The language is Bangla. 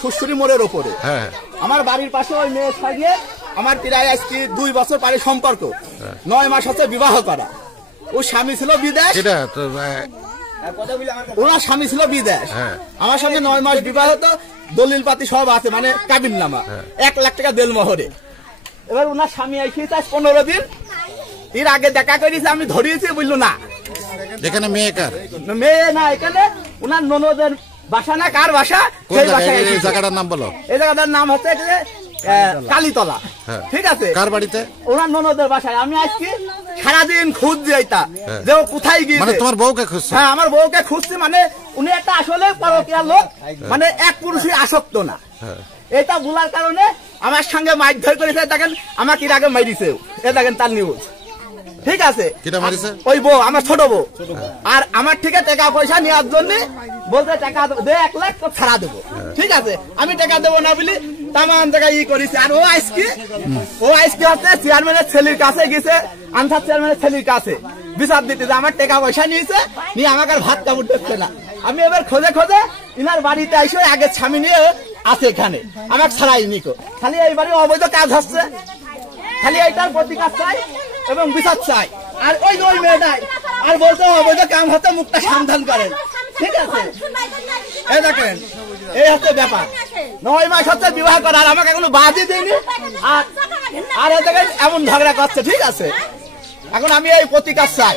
ফুসুরি মোড়ের ওপরে আমার বাড়ির পাশে ওই মেয়ে সাজিয়ে আমার প্রায় আজকে 2 বছর পরে সম্পর্ক 9 মাস হচ্ছে বিবাহ করা। ও স্বামী ছিল বিদেশ, ওনার স্বামী ছিল বিদেশ, আমার সঙ্গে 9 মাস বিবাহ, তো দলিল পাতি সব আছে, মানে কাবিন নামা 1 লাখ টাকা দেল মোহরে। এবার ওনার স্বামী এসেছে 15 দিন, এর আগে দেখা করেছে, আমি ধরিয়েছি, বুঝলো না এখানে মেয়ে কার? মেয়ে না, এখানে ওনার ননদের বাসা না কার বাসা, সেই বাসায়। এই জায়গাটার নাম বলো। এই জায়গাটার নাম হচ্ছে কালীতলা। ঠিক আছে, কার বাড়িতে? ওনার ননদের বাসায়। আমি আজকে সারাদিন খুঁজ যাইতা যে ও কোথায় গিয়েছে। মানে তোমার বউকে খুঁজছো? হ্যাঁ, আমার বউকে খুঁজছি, মানে উনি একটা আসলে পরকীয়া লোক, মানে এক পুরুষই আসক্ত না। এটা বলার কারণে আমার সঙ্গে মারধর করেছে। দেখেন আমাকে এর আগে মারিছে, এ দেখেন তার নিউজ। ঠিক আছে, ওই বউ আমার ছোট বউ। আর আমার থেকে টাকা পয়সা নেওয়ার জন্য বলতে টাকা দে 1 লাখ তো ছাড়া দেবো। ঠিক আছে, আমি টাকা দেবো না বলি তামান জায়গায় ই করেছি। আর ও আজকে হচ্ছে চেয়ারম্যানের ছেলের কাছে গেছে, আনসার চেয়ারম্যানের ছেলের কাছে বিচার দিতে, যে আমার টাকা পয়সা নিয়েছে, নিয়ে আমাকে আর ভাত কাপড় দিচ্ছে না। আমি এবার খোঁজে ইনার বাড়িতে আইসে আগে স্বামী নিয়ে আছে এখানে, আমাকে ছাড়াই নিকো। খালি এই বাড়ি অবৈধ কাজ হচ্ছে, খালি এইটার প্রতিকার চাই এবং বিচার চাই। আর ওই মেয়েটাই আর বলতে অবৈধ কাম হতে মুখটা সাবধান করেন। ঠিক আছে, এই দেখেন এই হচ্ছে ব্যাপার। 9 মাস হচ্ছে বিবাহ করা, আর আমাকে এখনো বাদই দিইনি। আর দেখেন এমন ঝগড়া করছে। ঠিক আছে, এখন আমি এই প্রতিকার চাই।